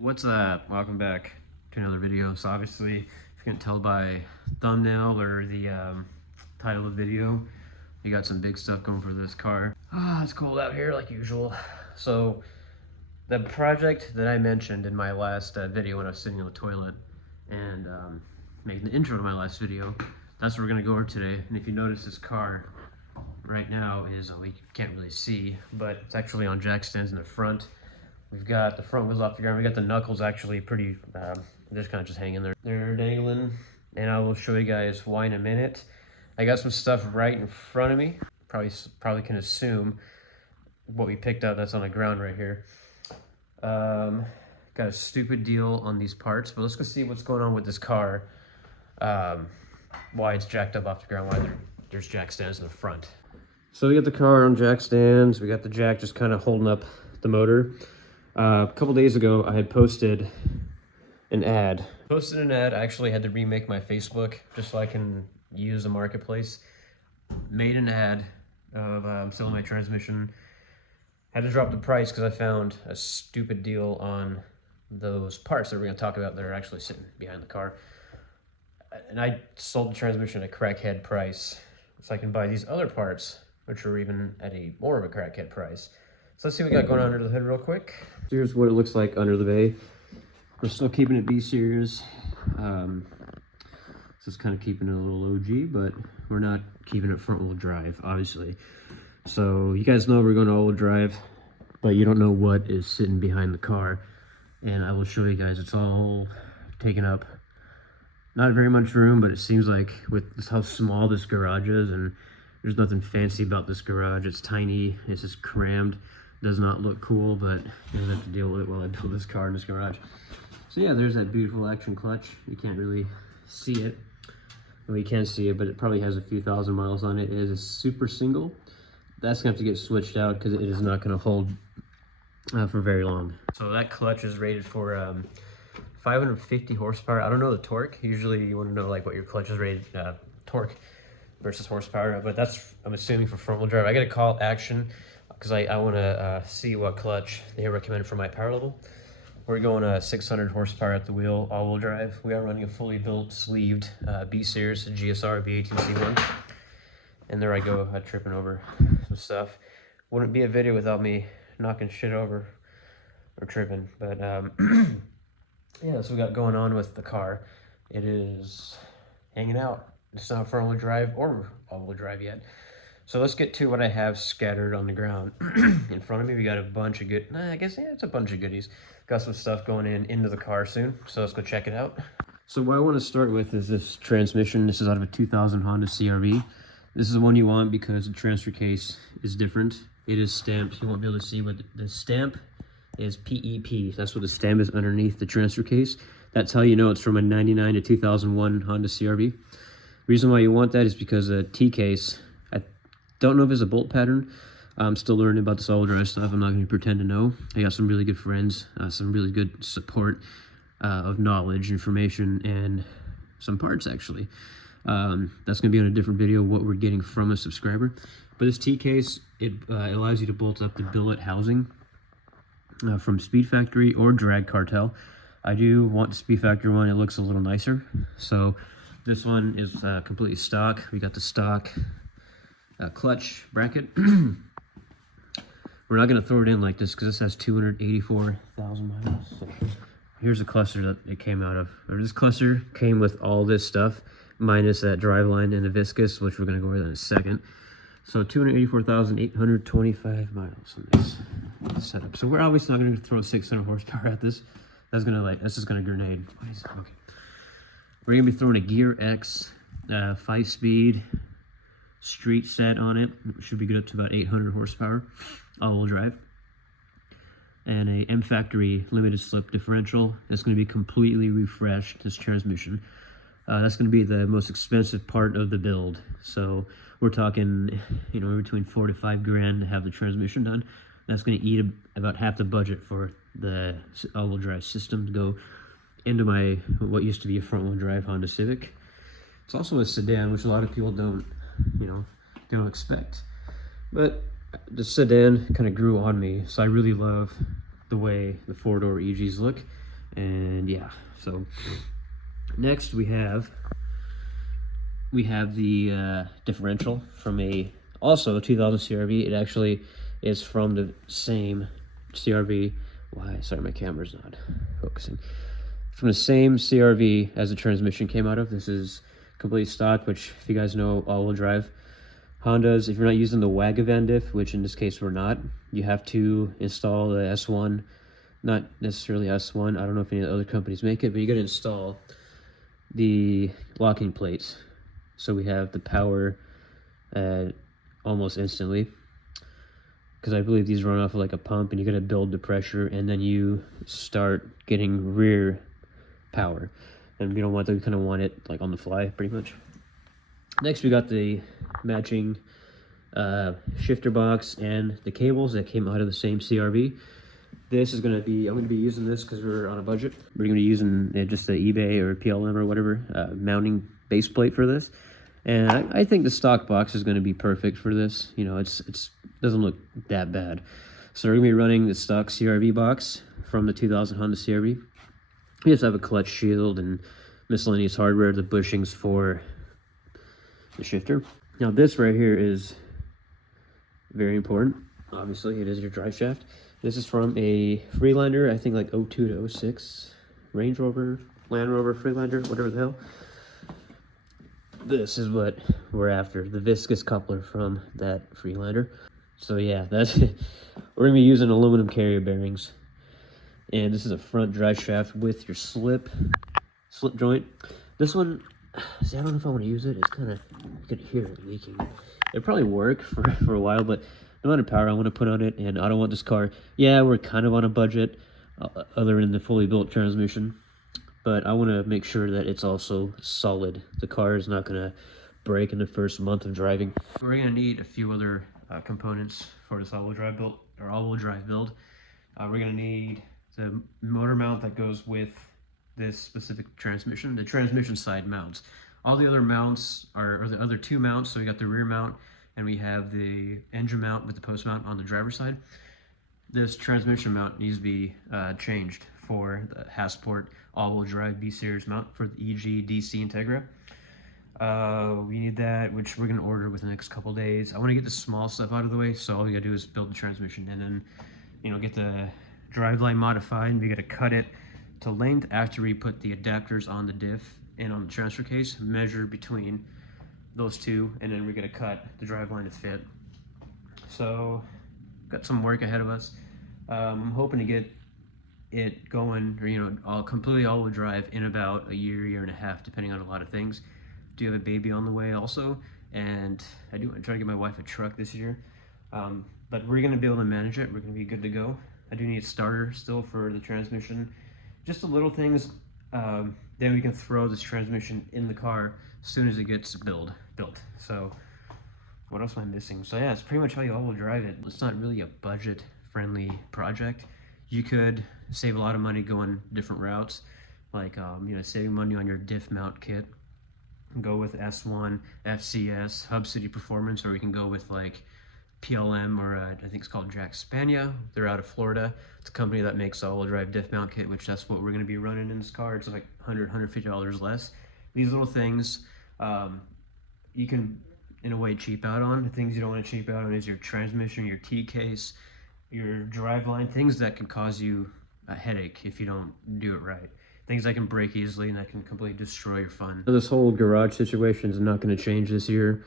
What's up? Welcome back to another video. So obviously, if you can tell by thumbnail or the title of the video, we got some big stuff going for this car. It's cold out here like usual. So the project that I mentioned in my last video when I was sitting on the toilet and making the intro to my last video, that's what we're gonna go over today. And if you notice, this car right now is, we can't really see, but it's actually on jack stands in the front. We've got the front wheels off the ground. We got the knuckles actually pretty, just kind of just hanging there. They're dangling, and I will show you guys why in a minute. I got some stuff right in front of me. Probably can assume what we picked up that's on the ground right here. Got a stupid deal on these parts, but let's go see what's going on with this car. Why it's jacked up off the ground, why there's jack stands in the front. So we got the car on jack stands. We got the jack just kind of holding up the motor. A couple days ago, I had posted an ad. I actually had to remake my Facebook just so I can use the marketplace. Made an ad of selling my transmission. Had to drop the price because I found a stupid deal on those parts that we're going to talk about that are actually sitting behind the car. And I sold the transmission at a crackhead price, so I can buy these other parts, which are even at a more of a crackhead price. So let's see what we got going on under the hood real quick. Here's what it looks like under the bay. We're still keeping it B-series. So it's kind of keeping it a little OG, but we're not keeping it front wheel drive, obviously. So you guys know we're going all wheel drive, but you don't know what is sitting behind the car. And I will show you guys, it's all taken up. Not very much room, but it seems like with how small this garage is, and there's nothing fancy about this garage. It's tiny, it's just crammed. Does not look cool, but you'll have to deal with it while I build this car in this garage. So yeah, there's that beautiful action clutch. You can't really see it. Well, you can see it, but it probably has a few thousand miles on it. It is a super single. That's gonna have to get switched out because it is not gonna hold for very long. So that clutch is rated for 550 horsepower. I don't know the torque. Usually you want to know like what your clutch is rated torque versus horsepower, but that's, I'm assuming, for front wheel drive. I got to call Action because I want to see what clutch they recommend for my power level. We're going 600 horsepower at the wheel, all wheel drive. We are running a fully built sleeved B-Series GSR B18C1. And there I go, tripping over some stuff. Wouldn't be a video without me knocking shit over or tripping, but yeah, that's what we got going on with the car. It is hanging out. It's not front wheel drive or all wheel drive yet. So let's get to what I have scattered on the ground. In front of me, we got a bunch of I guess, yeah, it's a bunch of goodies. Got some stuff going into the car soon, so let's go check it out. So what I want to start with is this transmission. This is out of a 2000 Honda CR-V. This is the one you want because the transfer case is different. It is stamped. You won't be able to see, but the stamp is PEP. That's what the stamp is underneath the transfer case. That's how you know it's from a 99 to 2001 Honda CR-V. Reason why you want that is because the T-case, I don't know if it's a bolt pattern. I'm still learning about this all-wheel drive stuff. I'm not going to pretend to know. I got some really good friends, some really good support of knowledge, information, and some parts actually. That's going to be on a different video, what we're getting from a subscriber. But this T-case, it allows you to bolt up the billet housing from Speed Factory or Drag Cartel. I do want the Speed Factory one. It looks a little nicer. So this one is completely stock. We got the stock clutch bracket. We're not going to throw it in like this because this has 284,000 miles. So here's the cluster that it came out of. This cluster came with all this stuff, minus that Driveline and the viscous, which we're going to go over that in a second. So 284,825 miles on this setup. So we're obviously not going to throw 600 horsepower at this. That's just going to grenade. Okay. We're going to be throwing a Gear X 5-speed street set on it. It should be good up to about 800 horsepower, all-wheel drive. And a M Factory limited slip differential. That's going to be completely refreshed, this transmission. That's going to be the most expensive part of the build. So we're talking, between $4 to $5 grand to have the transmission done. That's going to eat about half the budget for the all-wheel drive system to go into what used to be a front-wheel drive Honda Civic. It's also a sedan, which a lot of people don't expect. But the sedan kind of grew on me, so I really love the way the four-door EGs look. And yeah, so next we have the differential from also 2000 CRV. It actually is from the same CRV. Why? Sorry, my camera's not focusing. From the same CRV as the transmission came out of. This is complete stock, which if you guys know all-wheel drive Hondas, if you're not using the Wagavan diff, which in this case we're not, you have to install the S1, not necessarily S1. I don't know if any other companies make it, but you got to install the locking plates. So we have the power almost instantly, because I believe these run off of like a pump, and you got to build the pressure, and then you start getting rear power, and we don't want that. We kind of want it like on the fly, pretty much. Next, we got the matching shifter box and the cables that came out of the same CRV. This is going to be, I'm going to be using this because we're on a budget. We're going to be using just the eBay or PLM or whatever mounting base plate for this. And I think the stock box is going to be perfect for this. You know, it's doesn't look that bad. So we're going to be running the stock CRV box from the 2000 Honda CRV. We just have a clutch shield and miscellaneous hardware, the bushings for the shifter. Now this right here is very important. Obviously, it is your drive shaft. This is from a Freelander, I think like 02 to 06 Range Rover, Land Rover, Freelander, whatever the hell. This is what we're after, the viscous coupler from that Freelander. So yeah, that's it. We're gonna be using aluminum carrier bearings. And this is a front drive shaft with your slip joint. This one, see, I don't know if I want to use it. It's kind of, you can hear it leaking. It'll probably work for a while, but the amount of power I want to put on it, and I don't want this car, yeah, we're kind of on a budget, other than the fully built transmission, but I want to make sure that it's also solid. The car is not going to break in the first month of driving. We're going to need a few other components for this all-wheel drive build, or all-wheel drive build. We're going to need the motor mount that goes with this specific transmission, the transmission side mounts. All the other mounts are the other two mounts. So we got the rear mount and we have the engine mount with the post mount on the driver's side. This transmission mount needs to be changed for the Hasport all-wheel drive B-Series mount for the EG-DC Integra. We need that, which we're gonna order within the next couple days. I wanna get the small stuff out of the way, so all we gotta do is build the transmission and then, you know, get the driveline modified, and we gotta cut it to length after we put the adapters on the diff and on the transfer case, measure between those two, and then we're gonna cut the driveline to fit. So, got some work ahead of us. I'm hoping to get it going, or you know, completely all-wheel drive in about a year and a half, depending on a lot of things. Do have a baby on the way also, and I'm trying to get my wife a truck this year. But we're gonna be able to manage it. We're gonna be good to go. I do need a starter still for the transmission. Just the little things. Then we can throw this transmission in the car as soon as it gets built. So what else am I missing? So yeah, it's pretty much how you all-wheel drive it. It's not really a budget-friendly project. You could save a lot of money going different routes, like you know, saving money on your diff mount kit. Go with S1, FCS, Hub City Performance, or we can go with like PLM, or I think it's called Jack Spania. They're out of Florida. It's a company that makes all-wheel drive diff mount kit, which that's what we're going to be running in this car. It's like $150 less. These little things you can, in a way, cheap out on. The things you don't want to cheap out on is your transmission, your T-case, your driveline, things that can cause you a headache if you don't do it right. Things that can break easily and that can completely destroy your fun. So this whole garage situation is not going to change this year.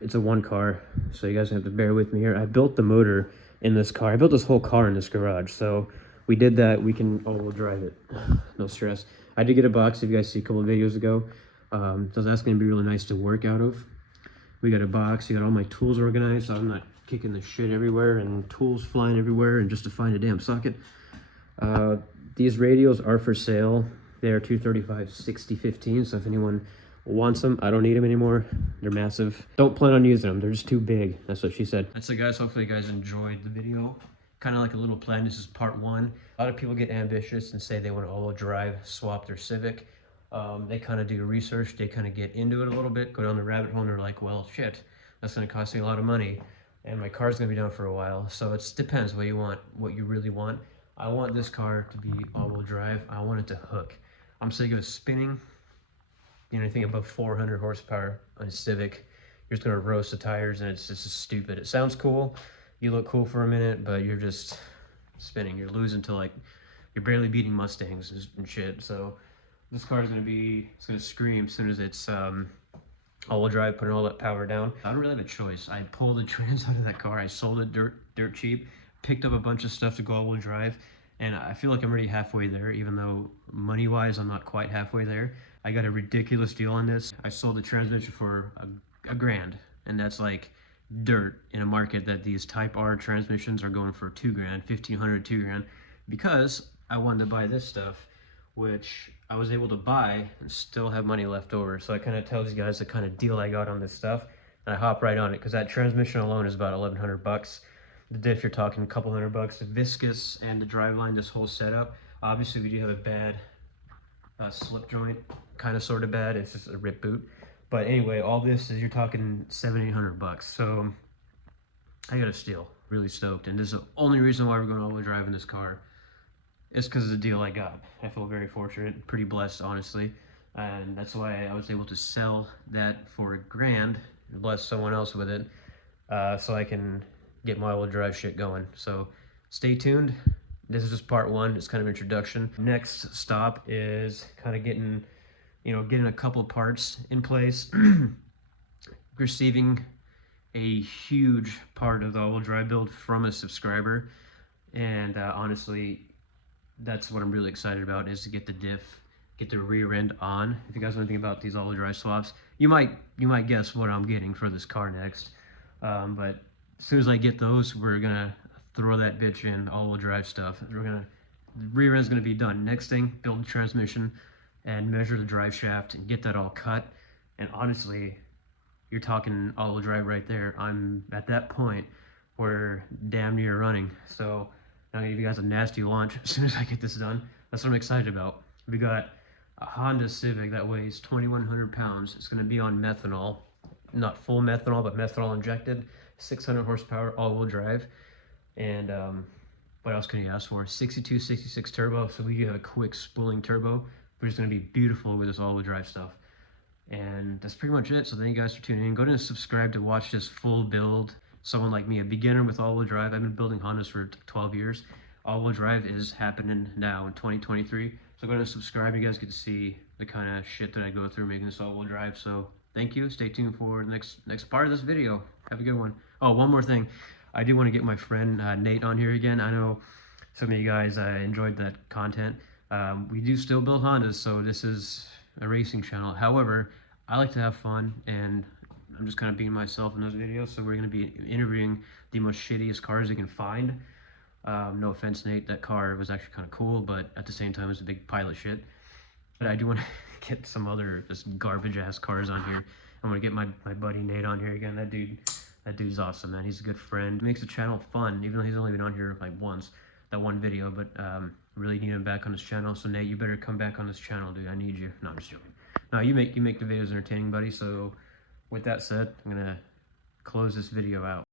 It's a one car, so you guys have to bear with me here. I built the motor in this car. I built this whole car in this garage, so we did that. We can all-wheel drive it. No stress. I did get a box, if you guys see a couple of videos ago. So that's going to be really nice to work out of. We got a box. You got all my tools organized, so I'm not kicking the shit everywhere and tools flying everywhere and just to find a damn socket. These radios are for sale. They are 235/60/15, so if anyone wants them, I don't need them anymore. They're massive. Don't plan on using them. They're just too big. That's what she said. That's it, guys. Hopefully you guys enjoyed the video. Kind of like a little plan. This is part one. A lot of people get ambitious and say they want to all-wheel drive, swap their Civic. They kind of do research. They kind of get into it a little bit, go down the rabbit hole, and they're like, well, shit, that's going to cost me a lot of money, and my car's going to be down for a while. So it depends what you want, what you really want. I want this car to be all-wheel drive. I want it to hook. I'm sick of it spinning. Anything above 400 horsepower on a Civic, you're just gonna roast the tires, and it's just stupid. It sounds cool. You look cool for a minute, but you're just spinning. You're losing to, like, you're barely beating Mustangs and shit. So this car is it's gonna scream as soon as it's all-wheel drive, putting all that power down. I don't really have a choice. I pulled the trans out of that car. I sold it dirt cheap, picked up a bunch of stuff to go all-wheel drive, and I feel like I'm already halfway there, even though money-wise I'm not quite halfway there. I got a ridiculous deal on this. I sold the transmission for a grand, and that's like dirt in a market that these Type R transmissions are going for $2 grand, $1,500, $2 grand, because I wanted to buy this stuff, which I was able to buy and still have money left over. So I kind of tells you guys the kind of deal I got on this stuff, and I hop right on it because that transmission alone is about 1,100 bucks. The diff, you're talking a couple $100. The viscous and the driveline, this whole setup. Obviously, we do have a bad slip joint, kind of sort of bad. It's just a rip boot. But anyway, all this is, you're talking $700-800 bucks. So I got a steal. Really stoked, and this is the only reason why we're going all-wheel drive in this car. It's because of the deal I got. I feel very fortunate, pretty blessed, honestly, and that's why I was able to sell that for $1 grand, bless someone else with it, so I can get my all-wheel drive shit going. So stay tuned. This is just part one. It's kind of introduction. Next stop is kind of getting a couple parts in place. Receiving a huge part of the all-wheel drive build from a subscriber, and honestly, that's what I'm really excited about, is to get the diff, get the rear end on. If you guys know anything about these all-wheel drive swaps, you might guess what I'm getting for this car next. But as soon as I get those, we're gonna throw that bitch in all-wheel drive stuff. The rear end's gonna be done. Next thing, build the transmission and measure the drive shaft and get that all cut. And honestly, you're talking all-wheel drive right there. I'm at that point where damn near running. So I'm gonna give you guys a nasty launch as soon as I get this done. That's what I'm excited about. We got a Honda Civic that weighs 2,100 pounds. It's gonna be on methanol, not full methanol, but methanol injected, 600 horsepower, all-wheel drive. And what else can you ask for? 62, 66 turbo, so we do have a quick spooling turbo, but it's gonna be beautiful with this all-wheel drive stuff. And that's pretty much it. So thank you guys for tuning in. Go ahead and subscribe to watch this full build. Someone like me, a beginner with all-wheel drive. I've been building Hondas for 12 years. All-wheel drive is happening now in 2023. So go ahead and subscribe. You guys get to see the kind of shit that I go through making this all-wheel drive. So thank you. Stay tuned for the next part of this video. Have a good one. Oh, one more thing. I do want to get my friend Nate on here again. I know some of you guys enjoyed that content. We do still build Hondas, so this is a racing channel. However, I like to have fun, and I'm just kind of being myself in those videos. So we're going to be interviewing the most shittiest cars you can find. No offense, Nate, that car was actually kind of cool, but at the same time, it's a big pile of shit. But I do want to get some other just garbage ass cars on here. I'm going to get my buddy Nate on here again. That dude's awesome, man. He's a good friend. Makes the channel fun, even though he's only been on here like once, that one video. But really need him back on his channel. So Nate, you better come back on this channel, dude. I need you. No, I'm just joking. No, you make the videos entertaining, buddy. So with that said, I'm gonna close this video out.